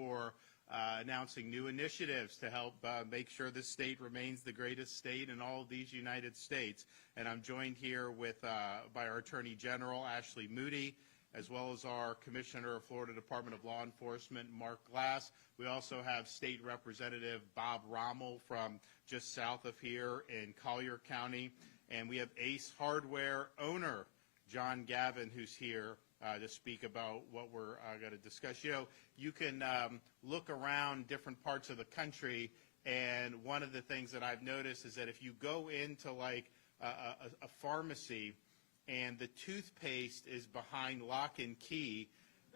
for announcing new initiatives to help make sure this state remains the greatest state in all of these United States. And I'm joined here with by our Attorney General, Ashley Moody, as well as our Commissioner of Florida Department of Law Enforcement, Mark Glass. We also have State Representative Bob Rommel from just south of here in Collier County. And we have Ace Hardware owner, John Gavin, who's here to speak about what we're going to discuss. You know, you can look around different parts of the country, and one of the things that I've noticed is that if you go into like a pharmacy and the toothpaste is behind lock and key,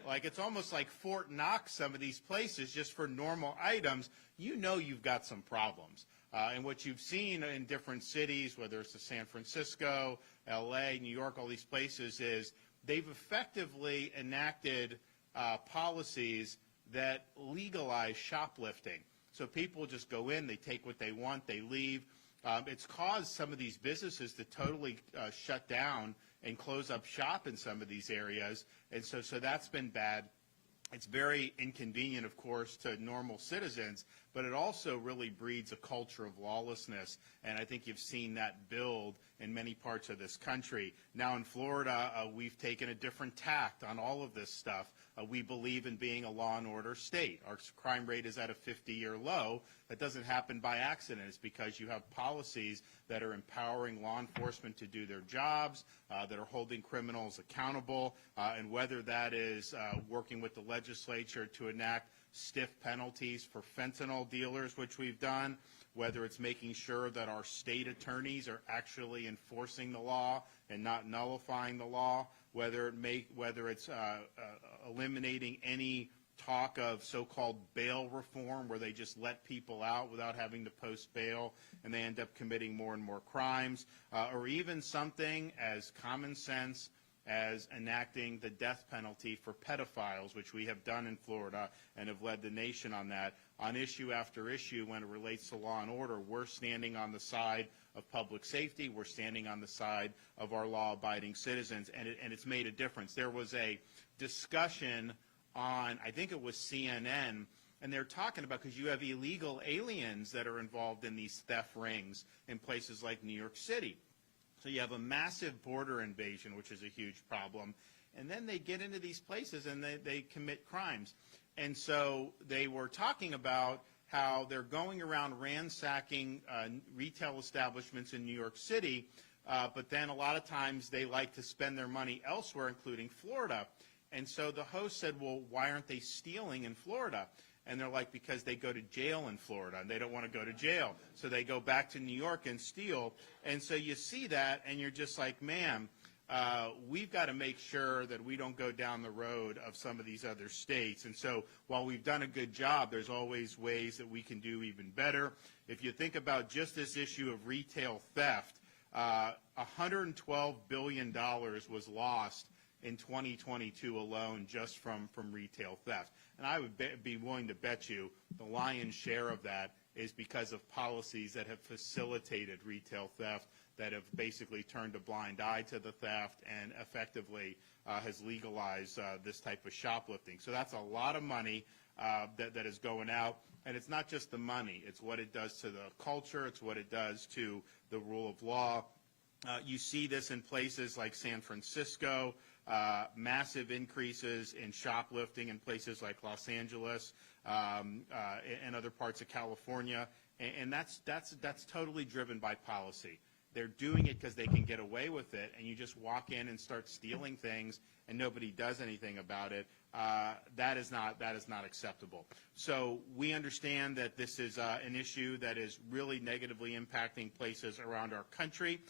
like it's almost like Fort Knox, some of these places, just for normal items, you know you've got some problems. And what you've seen in different cities, whether it's San Francisco, L.A., New York, all these places, is they've effectively enacted policies that legalize shoplifting. So people just go in, they take what they want, they leave. It's caused some of these businesses to totally shut down and close up shop in some of these areas, and so that's been bad. It's very inconvenient, of course, to normal citizens, but it also really breeds a culture of lawlessness, and I think you've seen that build in many parts of this country. Now in Florida, we've taken a different tact on all of this stuff. We believe in being a law and order state. Our crime rate is at a 50-year low. That doesn't happen by accident. It's because you have policies that are empowering law enforcement to do their jobs, that are holding criminals accountable, and whether that is working with the legislature to enact stiff penalties for fentanyl dealers, which we've done, whether it's making sure that our state attorneys are actually enforcing the law and not nullifying the law, whether it's eliminating any talk of so-called bail reform where they just let people out without having to post bail and they end up committing more and more crimes, or even something as common sense as enacting the death penalty for pedophiles, which we have done in Florida and have led the nation on that. On issue after issue, when it relates to law and order, we're standing on the side of public safety. We're standing on the side of our law-abiding citizens, and it's made a difference. There was a discussion on, I think it was CNN, and they're talking about, because you have illegal aliens that are involved in these theft rings in places like New York City. So you have a massive border invasion, which is a huge problem. And then they get into these places and they commit crimes. And so they were talking about how they're going around ransacking retail establishments in New York City, but then a lot of times they like to spend their money elsewhere, including Florida. And so the host said, well, why aren't they stealing in Florida? And they're like, because they go to jail in Florida and they don't want to go to jail. So they go back to New York and steal. And so you see that and you're just like, man, we've got to make sure that we don't go down the road of some of these other states. And so while we've done a good job, there's always ways that we can do even better. If you think about just this issue of retail theft, $112 billion was lost in 2022 alone just from retail theft. And I would be willing to bet you the lion's share of that is because of policies that have facilitated retail theft, that have basically turned a blind eye to the theft and effectively has legalized this type of shoplifting. So that's a lot of money that is going out. And it's not just the money. It's what it does to the culture. It's what it does to the rule of law. You see this in places like San Francisco, massive increases in shoplifting in places like Los Angeles and other parts of California, and that's totally driven by policy. They're doing it because they can get away with it, and you just walk in and start stealing things, and nobody does anything about it. That is not acceptable. So we understand that this is an issue that is really negatively impacting places around our country.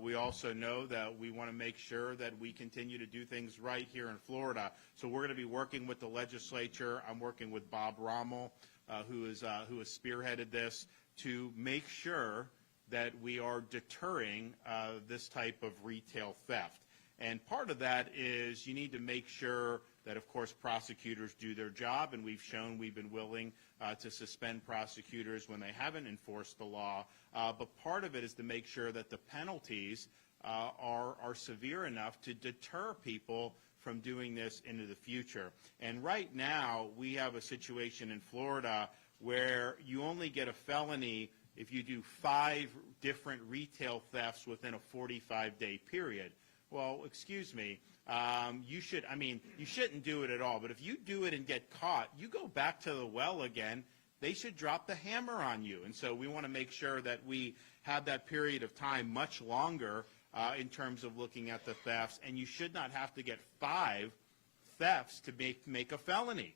We also know that we want to make sure that we continue to do things right here in Florida. So we're going to be working with the legislature. I'm working with Bob Rommel, who has spearheaded this, to make sure that we are deterring this type of retail theft. And part of that is you need to make sure that, of course, prosecutors do their job, and we've shown we've been willing to suspend prosecutors when they haven't enforced the law. But part of it is to make sure that the penalties are severe enough to deter people from doing this into the future. And right now, we have a situation in Florida where you only get a felony if you do 5 different retail thefts within a 45-day period. Well, excuse me, you shouldn't do it at all. But if you do it and get caught, you go back to the well again. They should drop the hammer on you. And so we want to make sure that we have that period of time much longer in terms of looking at the thefts. And you should not have to get 5 thefts to make a felony.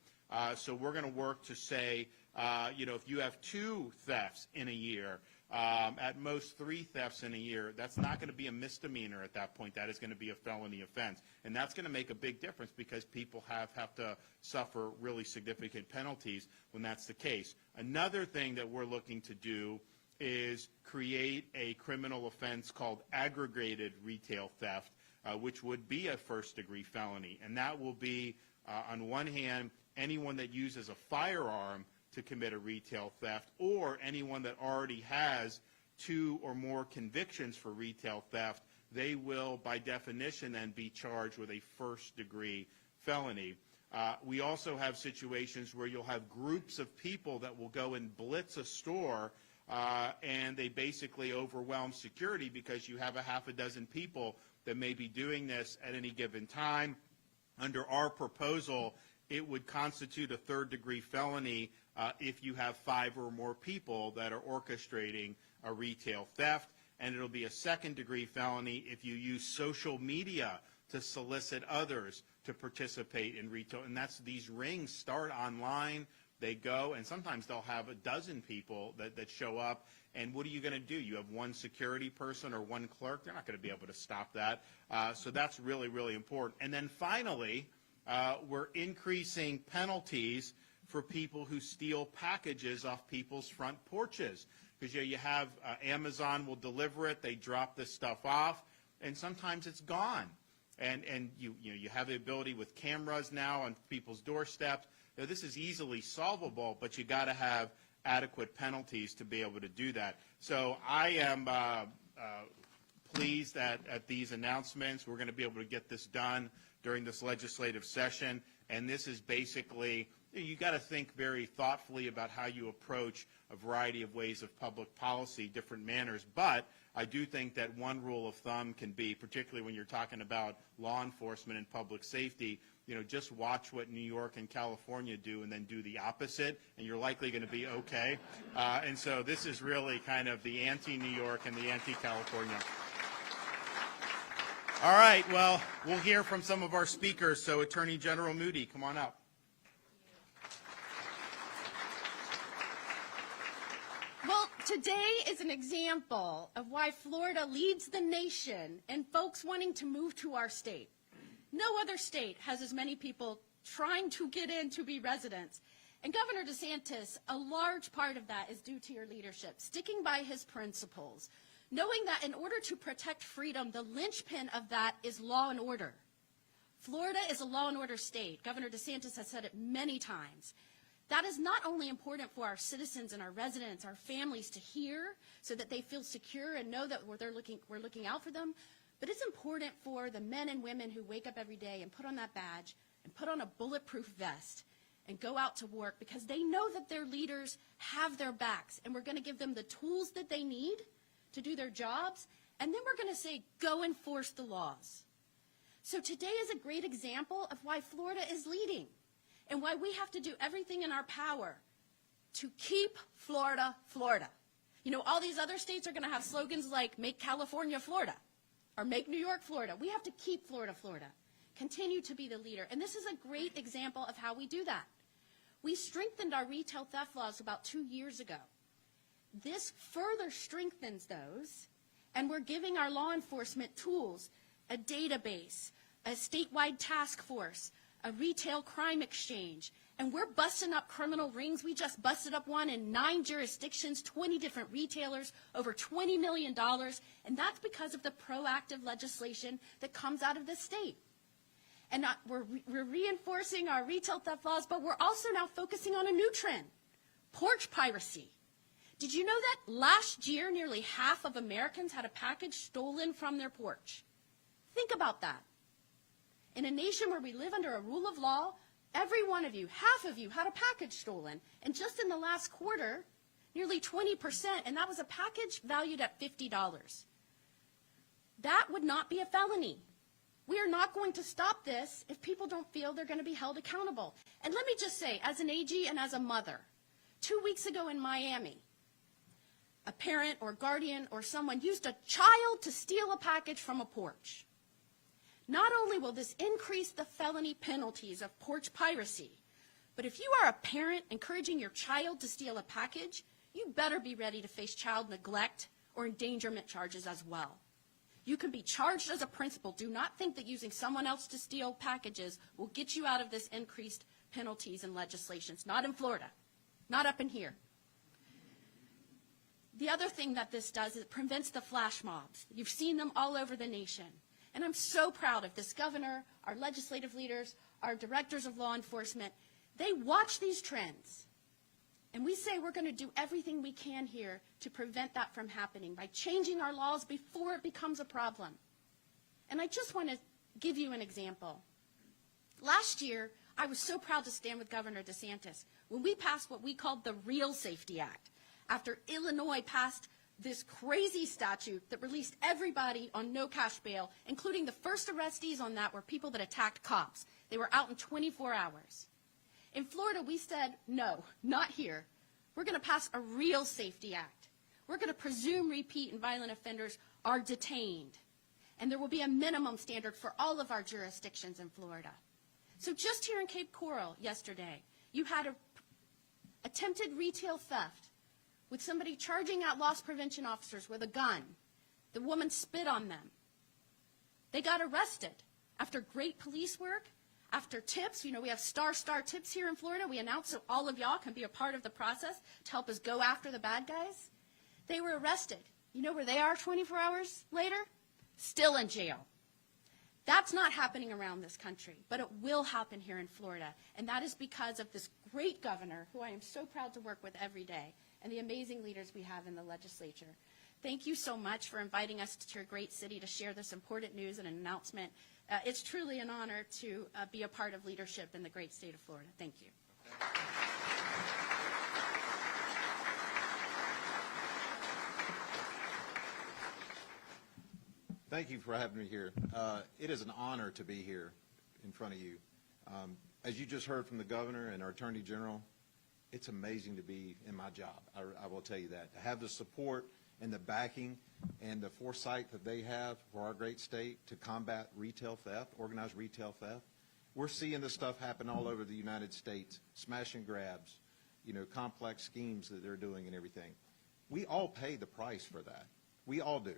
So we're going to work to say, if you have 2 thefts in a year, at most 3 thefts in a year, that's not going to be a misdemeanor at that point. That is going to be a felony offense. And that's going to make a big difference because people have to suffer really significant penalties when that's the case. Another thing that we're looking to do is create a criminal offense called aggravated retail theft, which would be a first-degree felony. And that will be, on one hand, anyone that uses a firearm to commit a retail theft, or anyone that already has 2 or more convictions for retail theft, they will, by definition, then be charged with a first-degree felony. We also have situations where you'll have groups of people that will go and blitz a store, and they basically overwhelm security because you have a half a dozen people that may be doing this at any given time. Under our proposal, it would constitute a third-degree felony if you have 5 or more people that are orchestrating a retail theft, and it'll be a second-degree felony if you use social media to solicit others to participate in retail. And these rings start online, they go, and sometimes they'll have a dozen people that show up. And what are you going to do? You have 1 security person or 1 clerk. They're not going to be able to stop that. So that's really, really important. And then finally, we're increasing penalties for people who steal packages off people's front porches. Because you have Amazon will deliver it, they drop this stuff off, and sometimes it's gone. And you have the ability with cameras now on people's doorsteps. Now, this is easily solvable, but you got to have adequate penalties to be able to do that. So I am pleased that at these announcements we're going to be able to get this done during this legislative session. And this is basically, you got to think very thoughtfully about how you approach a variety of ways of public policy, different manners. But I do think that one rule of thumb can be, particularly when you're talking about law enforcement and public safety, just watch what New York and California do and then do the opposite, and you're likely going to be okay. And so this is really kind of the anti-New York and the anti-California. All right, well, we'll hear from some of our speakers. So Attorney General Moody, come on up. Well, today is an example of why Florida leads the nation in folks wanting to move to our state. No other state has as many people trying to get in to be residents. And Governor DeSantis, a large part of that is due to your leadership, sticking by his principles, knowing that in order to protect freedom, the linchpin of that is law and order. Florida is a law and order state. Governor DeSantis has said it many times. That is not only important for our citizens and our residents, our families to hear so that they feel secure and know that we're looking out for them, but it's important for the men and women who wake up every day and put on that badge and put on a bulletproof vest and go out to work because they know that their leaders have their backs, and we're going to give them the tools that they need to do their jobs, and then we're going to say, go enforce the laws. So today is a great example of why Florida is leading and why we have to do everything in our power to keep Florida, Florida. All these other states are going to have slogans like make California, Florida, or make New York, Florida. We have to keep Florida, Florida, continue to be the leader. And this is a great example of how we do that. We strengthened our retail theft laws about 2 years ago. This further strengthens those, and we're giving our law enforcement tools, a database, a statewide task force, a retail crime exchange, and we're busting up criminal rings. We just busted up one in 9 jurisdictions, 20 different retailers, over $20 million, and that's because of the proactive legislation that comes out of this state. And we're reinforcing our retail theft laws, but we're also now focusing on a new trend, porch piracy. Did you know that last year nearly half of Americans had a package stolen from their porch? Think about that. In a nation where we live under a rule of law, every one of you, half of you, had a package stolen. And just in the last quarter, nearly 20%, and that was a package valued at $50. That would not be a felony. We are not going to stop this if people don't feel they're going to be held accountable. And let me just say, as an AG and as a mother, 2 weeks ago in Miami, a parent or guardian or someone used a child to steal a package from a porch. Not only will this increase the felony penalties of porch piracy, but if you are a parent encouraging your child to steal a package, you better be ready to face child neglect or endangerment charges as well. You can be charged as a principal. Do not think that using someone else to steal packages will get you out of this increased penalties and legislations. Not in Florida. Not up in here. The other thing that this does is it prevents the flash mobs. You've seen them all over the nation. And I'm so proud of this governor, our legislative leaders, our directors of law enforcement. They watch these trends. And we say we're going to do everything we can here to prevent that from happening by changing our laws before it becomes a problem. And I just want to give you an example. Last year, I was so proud to stand with Governor DeSantis when we passed what we called the Real Safety Act, after Illinois passed this crazy statute that released everybody on no cash bail, including the first arrestees on that were people that attacked cops. They were out in 24 hours. In Florida, we said, no, not here. We're going to pass a Real Safety Act. We're going to presume repeat and violent offenders are detained. And there will be a minimum standard for all of our jurisdictions in Florida. So just here in Cape Coral yesterday, you had an attempted retail theft with somebody charging out loss prevention officers with a gun. The woman spit on them. They got arrested after great police work. After tips, we have star tips here in Florida. We announce so all of y'all can be a part of the process to help us go after the bad guys. They were arrested. You know where they are 24 hours later? Still in jail. That's not happening around this country, but it will happen here in Florida. And that is because of this great governor, who I am so proud to work with every day, and the amazing leaders we have in the legislature. Thank you so much for inviting us to your great city to share this important news and an announcement. It's truly an honor to be a part of leadership in the great state of Florida. Thank you. Thank you for having me here. It is an honor to be here in front of you. As you just heard from the governor and our attorney general, it's amazing to be in my job. I will tell you that. To have the support and the backing and the foresight that they have for our great state to combat retail theft, organized retail theft. We're seeing this stuff happen all over the United States, smash and grabs, complex schemes that they're doing and everything. We all pay the price for that. We all do.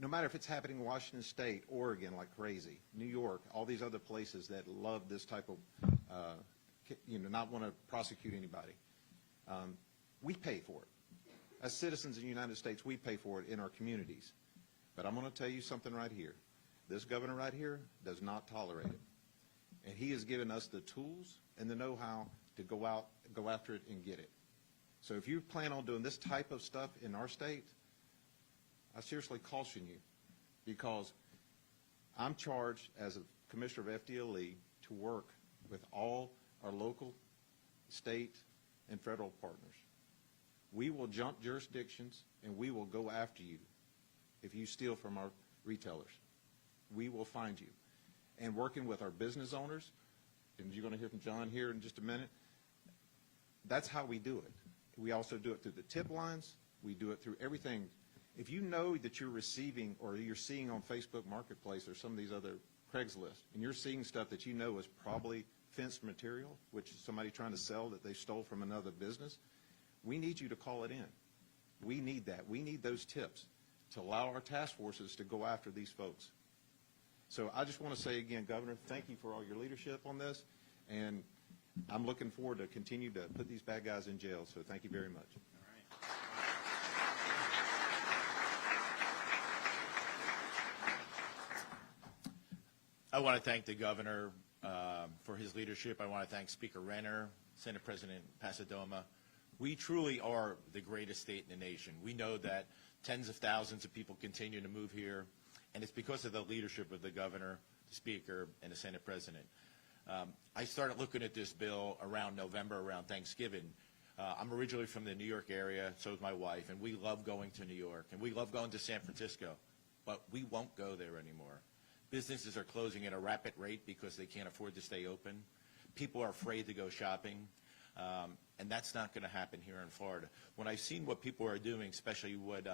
No matter if it's happening in Washington State, Oregon like crazy, New York, all these other places that love this type of, not want to prosecute anybody. We pay for it. As citizens in the United States, we pay for it in our communities. But I'm going to tell you something right here. This governor right here does not tolerate it. And he has given us the tools and the know-how to go after it and get it. So if you plan on doing this type of stuff in our state, I seriously caution you, because I'm charged as a commissioner of FDLE to work with all our local, state, and federal partners. We will jump jurisdictions and we will go after you if you steal from our retailers. We will find you. And working with our business owners, and you're going to hear from John here in just a minute, that's how we do it. We also do it through the tip lines. We do it through everything. If you know that you're receiving or you're seeing on Facebook Marketplace or some of these other Craigslist, and you're seeing stuff that you know is probably fenced material, which is somebody trying to sell that they stole from another business, we need you to call it in. We need that. We need those tips to allow our task forces to go after these folks. So I just want to say again, Governor, thank you for all your leadership on this, and I'm looking forward to continue to put these bad guys in jail. So thank you very much. I want to thank the governor for his leadership. I want to thank Speaker Renner, Senate President Pasadoma. We truly are the greatest state in the nation. We know that tens of thousands of people continue to move here, and it's because of the leadership of the governor, Speaker, and the Senate President. I started looking at this bill around November, around Thanksgiving. I'm originally from the New York area, so is my wife, and we love going to New York, and we love going to San Francisco, but we won't go there anymore. Businesses are closing at a rapid rate because they can't afford to stay open. People are afraid to go shopping, and that's not going to happen here in Florida. When I've seen what people are doing, especially what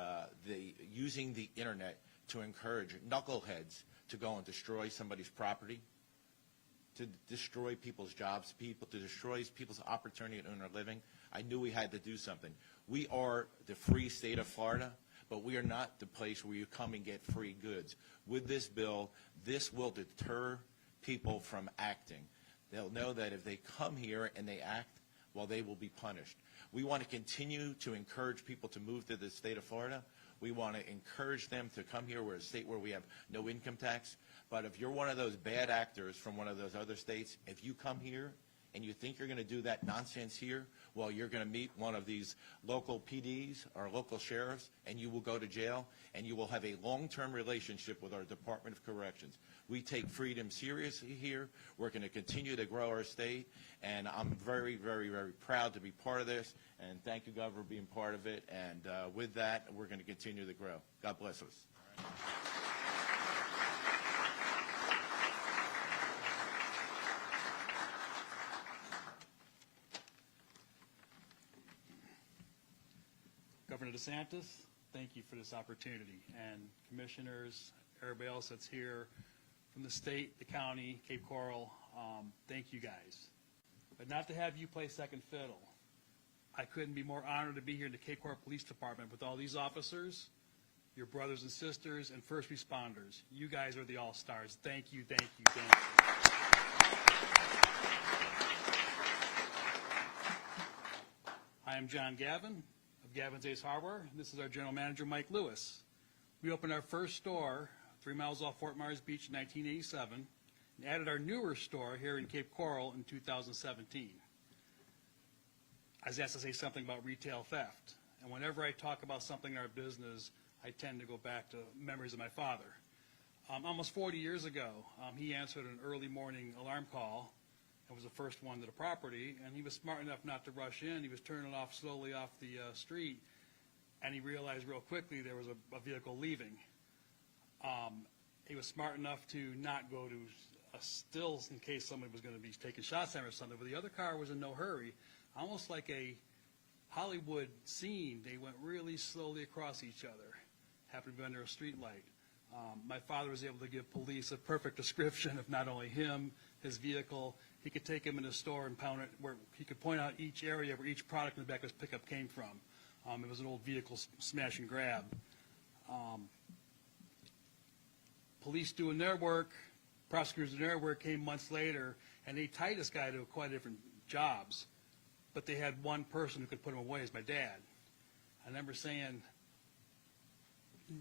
using the internet to encourage knuckleheads to go and destroy somebody's property, to destroy people's jobs, to destroy people's opportunity to earn a living, I knew we had to do something. We are the free state of Florida, but we are not the place where you come and get free goods. With this bill, this will deter people from acting. They'll know that if they come here and they act, well, they will be punished. We want to continue to encourage people to move to the state of Florida. We want to encourage them to come here. We're a state where we have no income tax. But if you're one of those bad actors from one of those other states, if you come here and you think you're going to do that nonsense here, well, you're going to meet one of these local PDs or local sheriffs, and you will go to jail, and you will have a long-term relationship with our Department of Corrections. We take freedom seriously here. We're going to continue to grow our state, and I'm very, very, very proud to be part of this, and thank you, Governor, for being part of it. And with that, we're going to continue to grow. God bless us. Governor DeSantis, thank you for this opportunity. And commissioners, everybody else that's here from the state, the county, Cape Coral, thank you guys. But not to have you play second fiddle. I couldn't be more honored to be here in the Cape Coral Police Department with all these officers, your brothers and sisters, and first responders. You guys are the all-stars. Thank you, thank you, thank you. I am John Gavin of Gavin's Ace Hardware. This is our general manager, Mike Lewis. We opened our first store 3 miles off Fort Myers Beach in 1987 and added our newer store here in Cape Coral in 2017. I was asked to say something about retail theft, and whenever I talk about something in our business, I tend to go back to memories of my father. Almost 40 years ago, he answered an early morning alarm call. It was the first one to the property, and he was smart enough not to rush in. He was turning off slowly off the street, and he realized real quickly there was a vehicle leaving. He was smart enough to not go to a stills in case somebody was going to be taking shots at him or something, but the other car was in no hurry, almost like a Hollywood scene. They went really slowly across each other, happened to be under a street light. My father was able to give police a perfect description of not only him, his vehicle. He could take him in the store and pound it, where he could point out each area where each product in the back of his pickup came from. It was an old vehicle smash and grab. Police doing their work, prosecutors doing their work came months later, and they tied this guy to quite different jobs. But they had one person who could put him away, is my dad. I remember saying,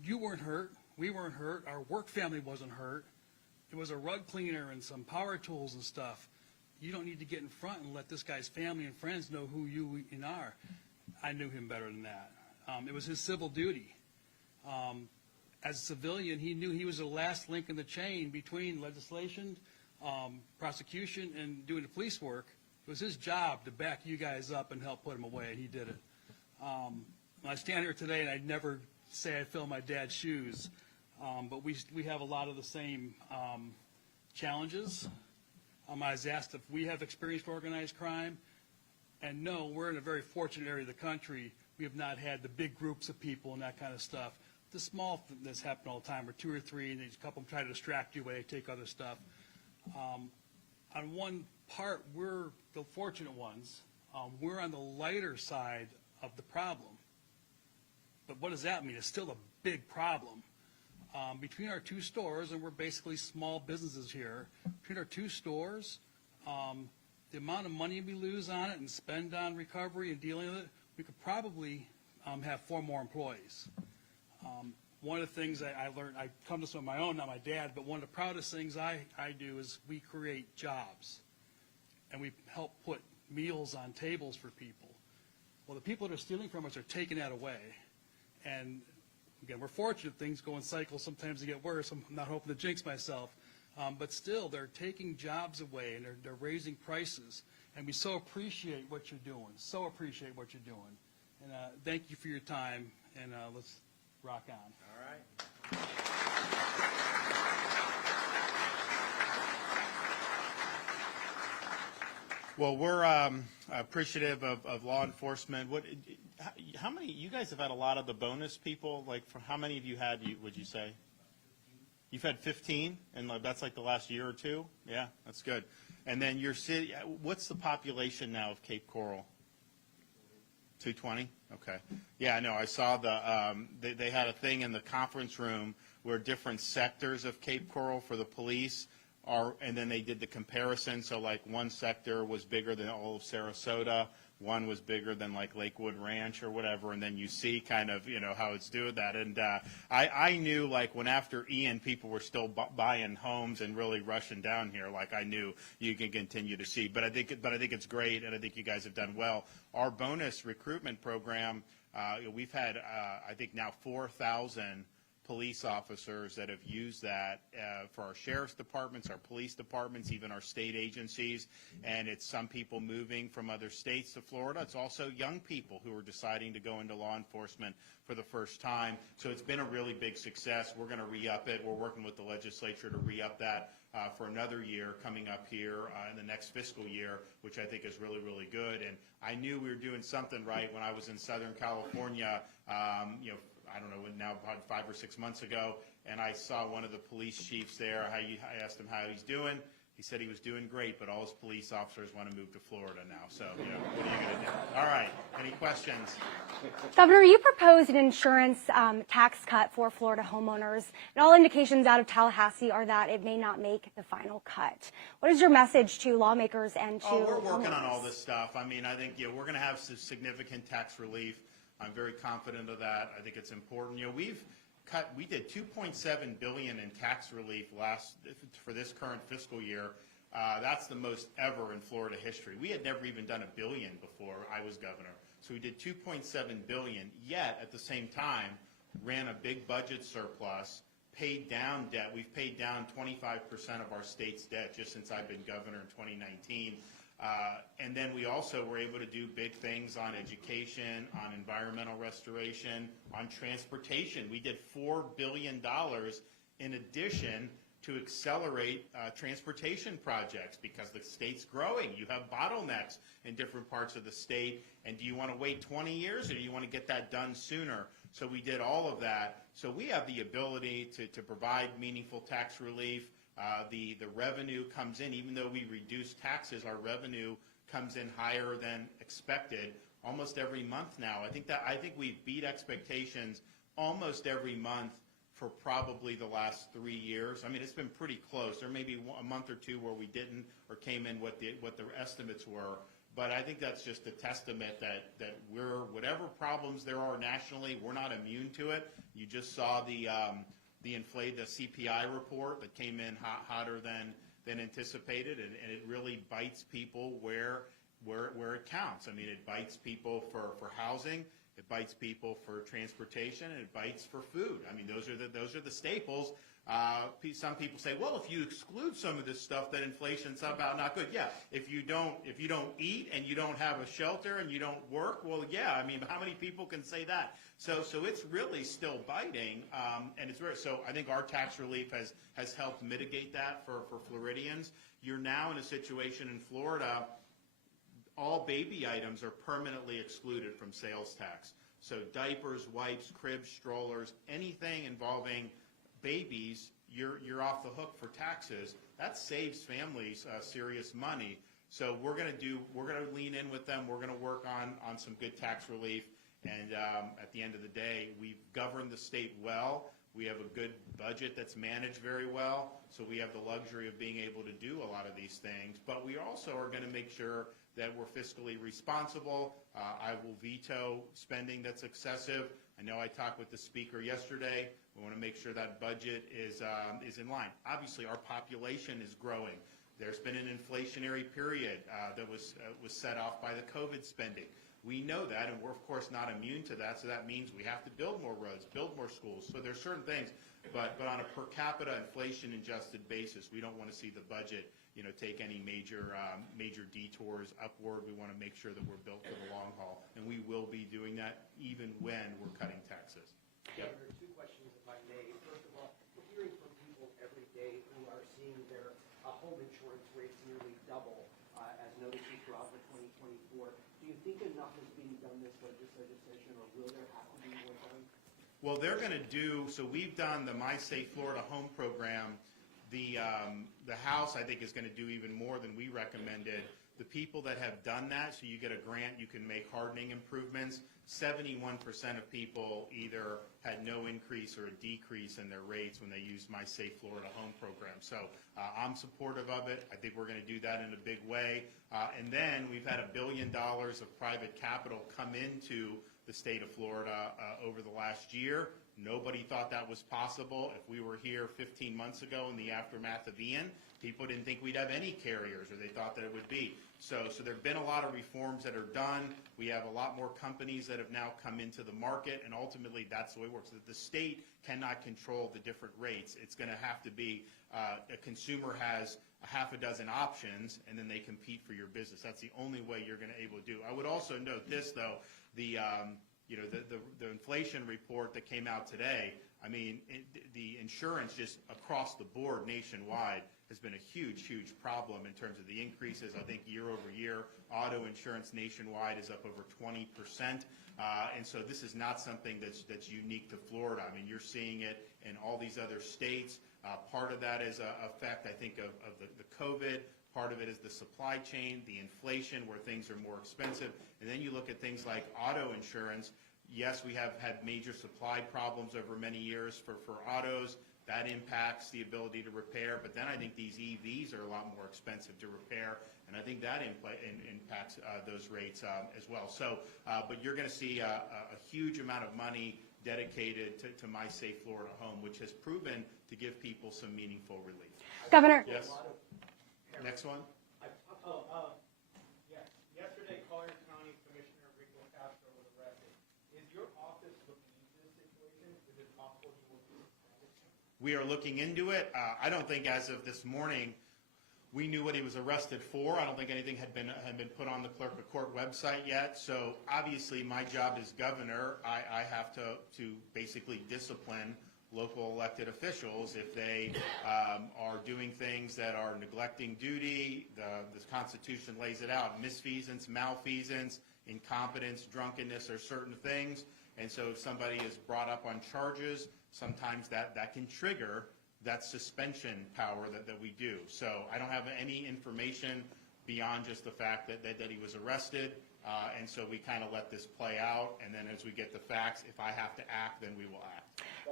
you weren't hurt, we weren't hurt, our work family wasn't hurt. It was a rug cleaner and some power tools and stuff. You don't need to get in front and let this guy's family and friends know who you are. I knew him better than that. It was his civil duty. As a civilian, he knew he was the last link in the chain between legislation, prosecution, and doing the police work. It was his job to back you guys up and help put him away, and he did it. When I stand here today, and I'd never say I fill my dad's shoes, but we have a lot of the same challenges. I was asked if we have experienced organized crime, and no, we're in a very fortunate area of the country. We have not had the big groups of people and that kind of stuff. The small things happen all the time, where 2 or 3, and a couple of them try to distract you while they take other stuff. On one part, we're the fortunate ones. We're on the lighter side of the problem. But what does that mean? It's still a big problem. Between our 2 stores, and we're basically small businesses here, between our 2 stores, the amount of money we lose on it and spend on recovery and dealing with it, we could probably have 4 more employees. One of the things I learned, I come to this on my own, not my dad, but one of the proudest things I do is we create jobs. And we help put meals on tables for people. Well, the people that are stealing from us are taking that away. And again, we're fortunate. Things go in cycles. Sometimes they get worse. I'm not hoping to jinx myself. But still, they're taking jobs away, and they're raising prices. And we so appreciate what you're doing, so appreciate what you're doing. And thank you for your time, and let's rock on. All right. Well, we're appreciative of law enforcement. How many, you guys have had a lot of the bonus people, like for how many of you had, would you say? You've had 15, and that's like the last year or two? Yeah, that's good. And then your city, what's the population now of Cape Coral? 220? Okay. Yeah, I know. I saw they had a thing in the conference room where different sectors of Cape Coral for the police and then they did the comparison. So like one sector was bigger than all of Sarasota. One was bigger than like Lakewood Ranch or whatever, and then you see kind of, how it's doing that. And I knew, like, when after Ian, people were still buying homes and really rushing down here, like I knew you can continue to see. But I think it's great, and I think you guys have done well. Our bonus recruitment program, we've had, I think now 4,000 police officers that have used that for our sheriff's departments, our police departments, even our state agencies. And it's some people moving from other states to Florida. It's also young people who are deciding to go into law enforcement for the first time. So it's been a really big success. We're going to re-up it. We're working with the legislature to re-up that for another year coming up here in the next fiscal year, which I think is really, really good. And I knew we were doing something right when I was in Southern California, I don't know, now about 5 or 6 months ago, and I saw one of the police chiefs there. I asked him how he's doing. He said he was doing great, but all his police officers want to move to Florida now. So, what are you going to do? All right. Any questions? Governor, you proposed an insurance tax cut for Florida homeowners, and all indications out of Tallahassee are that it may not make the final cut. What is your message to lawmakers and to we're working homeowners? on all this stuff. I mean, I think we're going to have some significant tax relief. I'm very confident of that. I think it's important. We did $2.7 billion in tax relief for this current fiscal year. That's the most ever in Florida history. We had never even done $1 billion before I was governor. So we did $2.7 billion, yet at the same time ran a big budget surplus, paid down debt. We've paid down 25% of our state's debt just since I've been governor in 2019. And then we also were able to do big things on education, on environmental restoration, on transportation. We did $4 billion in addition to accelerate transportation projects because the state's growing. You have bottlenecks in different parts of the state. And do you want to wait 20 years or do you want to get that done sooner? So we did all of that. So we have the ability to provide meaningful tax relief. The revenue comes in, even though we reduce taxes, our revenue comes in higher than expected almost every month now. I think we beat expectations almost every month for probably the last 3 years. I mean, it's been pretty close. There may be a month or two where we didn't or came in what the estimates were. But I think that's just a testament that whatever problems there are nationally, we're not immune to it. You just saw the CPI report that came in hotter than anticipated, and it really bites people where it counts. I mean, it bites people for housing, it bites people for transportation, and it bites for food. I mean, those are the staples. Some people say, well, if you exclude some of this stuff, then inflation's somehow not good. Yeah, if you don't eat and you don't have a shelter and you don't work, well, yeah. I mean, how many people can say that? So it's really still biting, and it's very. So I think our tax relief has helped mitigate that for Floridians. You're now in a situation in Florida. All baby items are permanently excluded from sales tax. So diapers, wipes, cribs, strollers, anything involving babies, you're off the hook for taxes. That saves families serious money. So we're going to lean in with them. We're going to work on some good tax relief. And at the end of the day, we've governed the state well. We have a good budget that's managed very well. So we have the luxury of being able to do a lot of these things. But we also are going to make sure that we're fiscally responsible. I will veto spending that's excessive. I know I talked with the speaker yesterday. We want to make sure that budget is in line. Obviously, our population is growing. There's been an inflationary period that was set off by the COVID spending. We know that, and we're of course not immune to that, so that means we have to build more roads, build more schools. So there's certain things, but on a per capita inflation-adjusted basis, we don't want to see the budget, take any major detours upward. We want to make sure that we're built for the long haul, and we will be doing that even when we're cutting taxes. Governor, two questions, if I may. First of all, we're hearing from people every day who are seeing their home insurance rates nearly double, as noted throughout the 2024. Do you think enough is being done this legislation, or will there have to be more done? Well, they're going to do, so we've done the My Safe Florida Home program. The House, I think, is going to do even more than we recommended. The people that have done that, so you get a grant, you can make hardening improvements. 71% of people either had no increase or a decrease in their rates when they used My Safe Florida Home program. So I'm supportive of it. I think we're going to do that in a big way. And then we've had $1 billion of private capital come into the state of Florida over the last year. Nobody thought that was possible. If we were here 15 months ago in the aftermath of Ian, people didn't think we'd have any carriers, or they thought that it would be. So there have been a lot of reforms that are done. We have a lot more companies that have now come into the market, and ultimately that's the way it works. The state cannot control the different rates. It's going to have to be a consumer has a half a dozen options, and then they compete for your business. That's the only way you're going to able to do. I would also note this, though, the inflation report that came out today. I mean, the insurance just across the board nationwide has been a huge, huge problem in terms of the increases. I think year over year, auto insurance nationwide is up over 20%. And so this is not something that's unique to Florida. I mean, you're seeing it in all these other states. Part of that is an effect, I think, of the COVID. Part of it is the supply chain, the inflation, where things are more expensive. And then you look at things like auto insurance. Yes, we have had major supply problems over many years for autos. That impacts the ability to repair. But then I think these EVs are a lot more expensive to repair, and I think that impacts those rates as well. So, but you're going to see a huge amount of money dedicated to My Safe Florida Home, which has proven to give people some meaningful relief. Governor. Yes. Next one. Yes. Yesterday, Collier County Commissioner Rico Castro was arrested. Is your office looking into this situation? Is it possible you will be suspended? We are looking into it. I don't think as of this morning we knew what he was arrested for. I don't think anything had been put on the clerk of court website yet. So obviously my job as governor, I have to basically discipline local elected officials if they are doing things that are neglecting duty. The Constitution lays it out. Misfeasance, malfeasance, incompetence, drunkenness are certain things. And so if somebody is brought up on charges, sometimes that can trigger that suspension power that we do. So I don't have any information beyond just the fact that he was arrested. And so we kind of let this play out. And then as we get the facts, if I have to act, then we will act.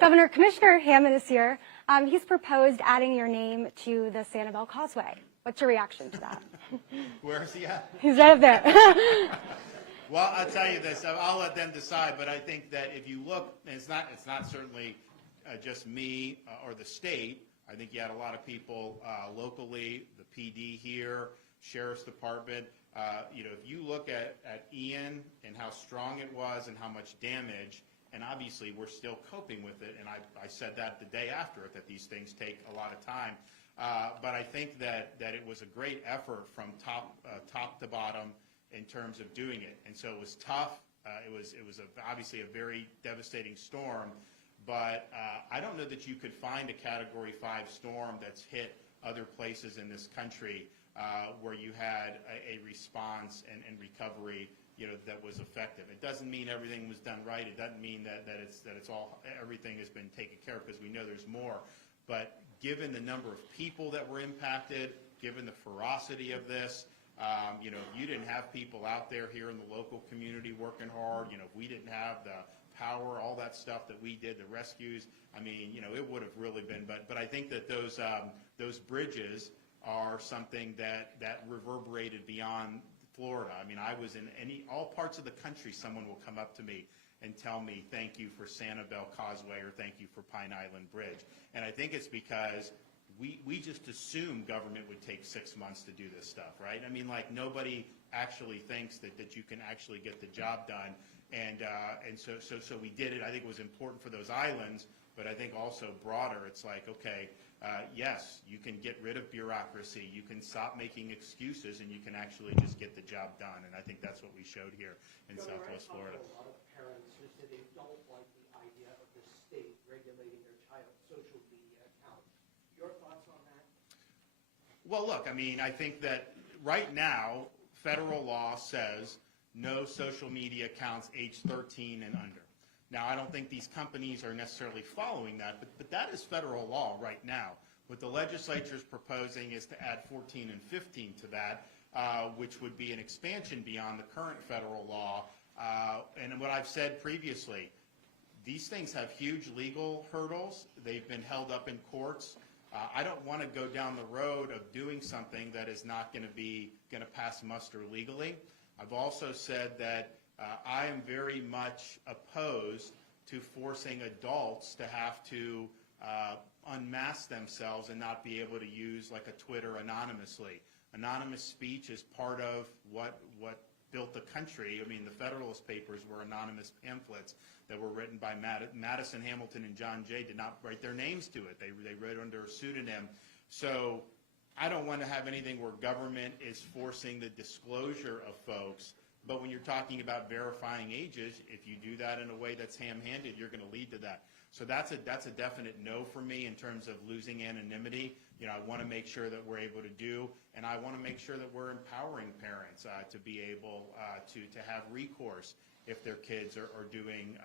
Governor, Commissioner Hammond is here. He's proposed adding your name to the Sanibel Causeway. What's your reaction to that? Where is he at? He's right up there. Well, I'll tell you this. I'll let them decide. But I think that if you look, and it's not certainly just me or the state. I think you had a lot of people locally, the PD here, Sheriff's Department. If you look at Ian and how strong it was and how much damage, and obviously we're still coping with it, and I said that the day after it, that these things take a lot of time. But I think that it was a great effort from top to bottom in terms of doing it. And so it was tough. It was obviously a very devastating storm. But I don't know that you could find a Category 5 storm that's hit other places in this country where you had a response and recovery, that was effective. It doesn't mean everything was done right. It doesn't mean that it's all everything has been taken care of, because we know there's more. But given the number of people that were impacted, given the ferocity of this, if you didn't have people out there here in the local community working hard, if we didn't have the power, all that stuff that we did, the rescues, I mean, it would have really been. But I think that those bridges are something that reverberated beyond Florida. I mean, I was in all parts of the country. Someone will come up to me and tell me, thank you for Sanibel Causeway, or thank you for Pine Island Bridge. And I think it's because we just assume government would take 6 months to do this stuff, right? I mean, like, nobody actually thinks that you can actually get the job done. And so we did it. I think it was important for those islands, but I think also broader, it's like, okay, yes, you can get rid of bureaucracy, you can stop making excuses, and you can actually just get the job done. And I think that's what we showed here in Southwest Florida. A lot of parents who say they don't like the idea of the state regulating their child's social media accounts. Your thoughts on that? Well, look, I mean, I think that right now, federal law says no social media accounts age 13 and under. Now, I don't think these companies are necessarily following that, but that is federal law right now. What the legislature is proposing is to add 14 and 15 to that, which would be an expansion beyond the current federal law. And what I've said previously, these things have huge legal hurdles. They've been held up in courts. I don't want to go down the road of doing something that is not going to pass muster legally. I've also said that I am very much opposed to forcing adults to have to unmask themselves and not be able to use like a Twitter anonymously. Anonymous speech is part of what built the country. I mean, the Federalist Papers were anonymous pamphlets that were written by Madison, Hamilton, and John Jay did not write their names to it. They wrote under a pseudonym. So I don't want to have anything where government is forcing the disclosure of folks. But when you're talking about verifying ages, if you do that in a way that's ham-handed, you're going to lead to that. So that's a definite no for me in terms of losing anonymity. You know, I want to make sure that we're able to do, and I want to make sure that we're empowering parents to be able to have recourse if their kids are doing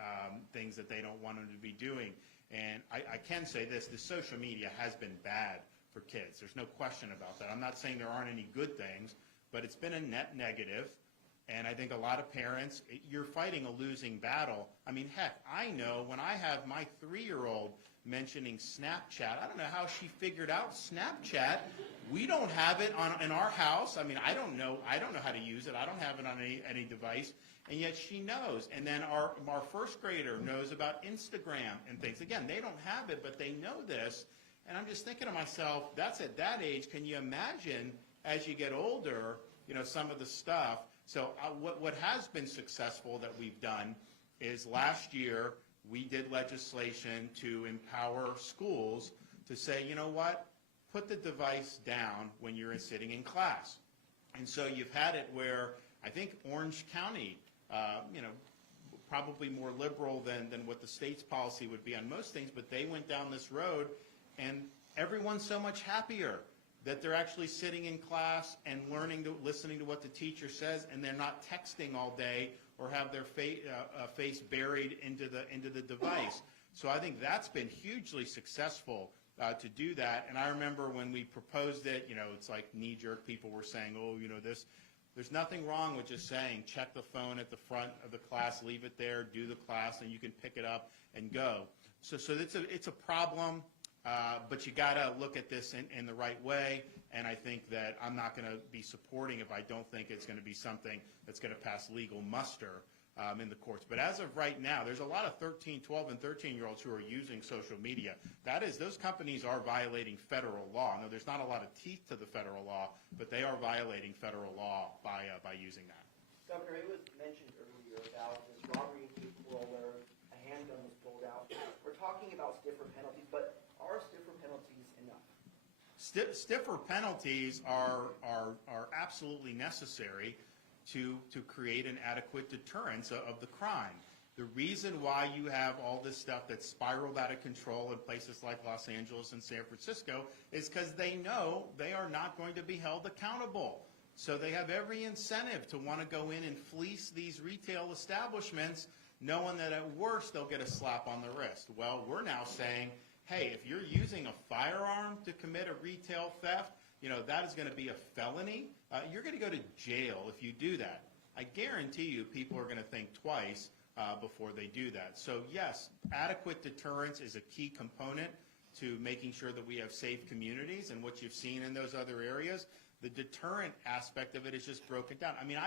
things that they don't want them to be doing. And I can say this, the social media has been bad for kids. There's no question about that. I'm not saying there aren't any good things, but it's been a net negative. And I think a lot of parents, you're fighting a losing battle. I mean, heck, I know when I have my 3-year-old mentioning Snapchat, I don't know how she figured out Snapchat. We don't have it in our house. I mean, I don't know how to use it. I don't have it on any device. And yet she knows. And then our first grader knows about Instagram and things. Again, they don't have it, but they know this. And I'm just thinking to myself, that's at that age. Can you imagine as you get older, you know, some of the stuff? So what has been successful that we've done is last year we did legislation to empower schools to say, you know what, put the device down when you're sitting in class. And so you've had it where I think Orange County, you know, probably more liberal than what the state's policy would be on most things, but they went down this road and everyone's so much happier that they're actually sitting in class and listening to what the teacher says, and they're not texting all day or have their face buried into the device. So I think that's been hugely successful to do that. And I remember when we proposed it, you know, it's like knee-jerk. People were saying, oh, you know, there's nothing wrong with just saying check the phone at the front of the class, leave it there, do the class, and you can pick it up and go. So it's a problem. But you got to look at this in the right way, and I think that I'm not going to be supporting if I don't think it's going to be something that's going to pass legal muster in the courts. But as of right now, there's a lot of 12 and 13-year-olds who are using social media. Those companies are violating federal law. Now, there's not a lot of teeth to the federal law, but they are violating federal law by using that. Governor, it was mentioned earlier about this robbery in Cape Coral where a handgun was pulled out. We're talking about stiffer penalties, but are stiffer penalties enough? Stiffer penalties are absolutely necessary to create an adequate deterrence of the crime. The reason why you have all this stuff that's spiraled out of control in places like Los Angeles and San Francisco is because they know they are not going to be held accountable. So they have every incentive to want to go in and fleece these retail establishments, knowing that at worst they'll get a slap on the wrist. Well, we're now saying, hey, if you're using a firearm to commit a retail theft, you know, that is going to be a felony. You're going to go to jail if you do that. I guarantee you people are going to think twice before they do that. So, yes, adequate deterrence is a key component to making sure that we have safe communities. And what you've seen in those other areas, the deterrent aspect of it is just broken down. I mean,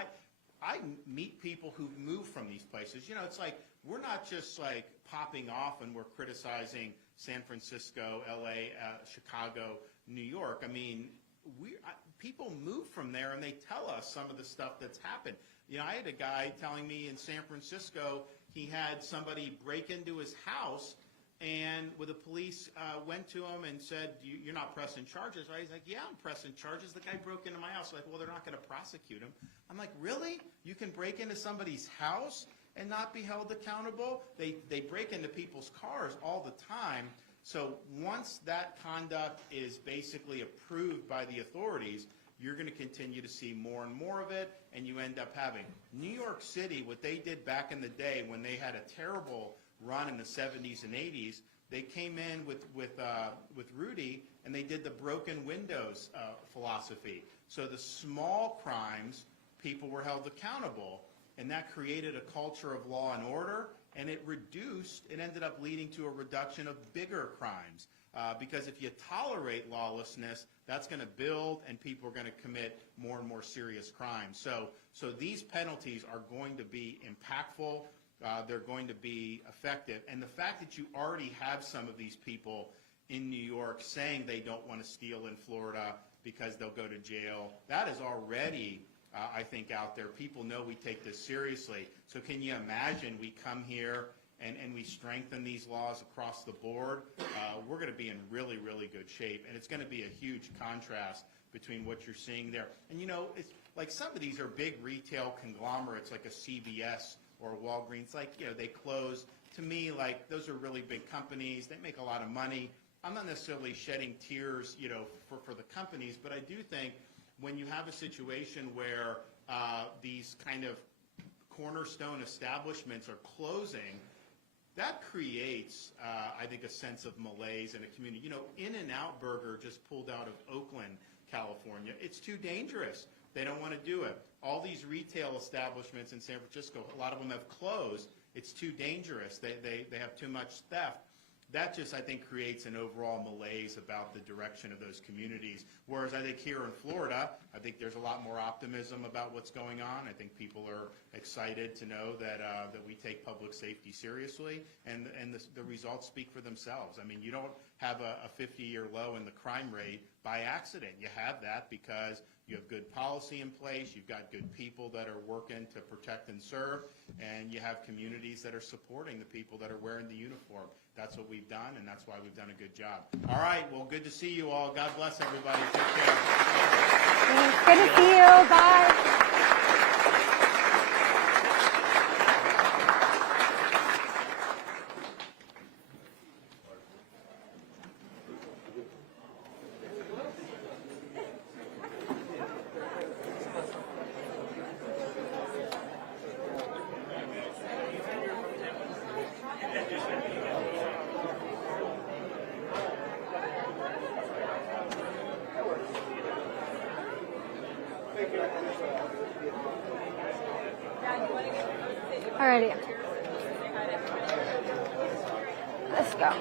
I meet people who've moved from these places. You know, it's like we're not just like popping off and we're criticizing San Francisco, LA, Chicago, New York. I mean, people move from there and they tell us some of the stuff that's happened. You know, I had a guy telling me in San Francisco he had somebody break into his house, and when the police went to him and said, you're not pressing charges, right? He's like, yeah, I'm pressing charges. The guy broke into my house. Like, well, they're not going to prosecute him. I'm like, really? You can break into somebody's house and not be held accountable? They break into people's cars all the time. So once that conduct is basically approved by the authorities, you're going to continue to see more and more of it, and you end up having New York City, what they did back in the day when they had a terrible run in the 70s and 80s, they came in with Rudy, and they did the broken windows philosophy. So the small crimes, people were held accountable, and that created a culture of law and order, and it ended up leading to a reduction of bigger crimes. Because if you tolerate lawlessness, that's going to build, and people are going to commit more and more serious crimes. So these penalties are going to be impactful. They're going to be effective. And the fact that you already have some of these people in New York saying they don't want to steal in Florida because they'll go to jail, that is already, I think, out there. People know we take this seriously. So can you imagine we come here and we strengthen these laws across the board? We're going to be in really, really good shape. And it's going to be a huge contrast between what you're seeing there. And, you know, it's like some of these are big retail conglomerates like a CVS or Walgreens. Like, you know, they close. To me, like, those are really big companies. They make a lot of money. I'm not necessarily shedding tears, you know, for the companies, but I do think when you have a situation where these kind of cornerstone establishments are closing, that creates, I think, a sense of malaise in a community. You know, In-N-Out Burger just pulled out of Oakland, California. It's too dangerous. They don't want to do it. All these retail establishments in San Francisco, a lot of them have closed. It's too dangerous. They have too much theft. That just, I think, creates an overall malaise about the direction of those communities. Whereas I think here in Florida, I think there's a lot more optimism about what's going on. I think people are excited to know that we take public safety seriously, and the results speak for themselves. I mean, you don't have a 50-year low in the crime rate by accident. You have that because you have good policy in place, you've got good people that are working to protect and serve, and you have communities that are supporting the people that are wearing the uniform. That's what we've done, and that's why we've done a good job. All right, well, good to see you all. God bless everybody. Take care. Good to see you. Bye. Alrighty. Let's go.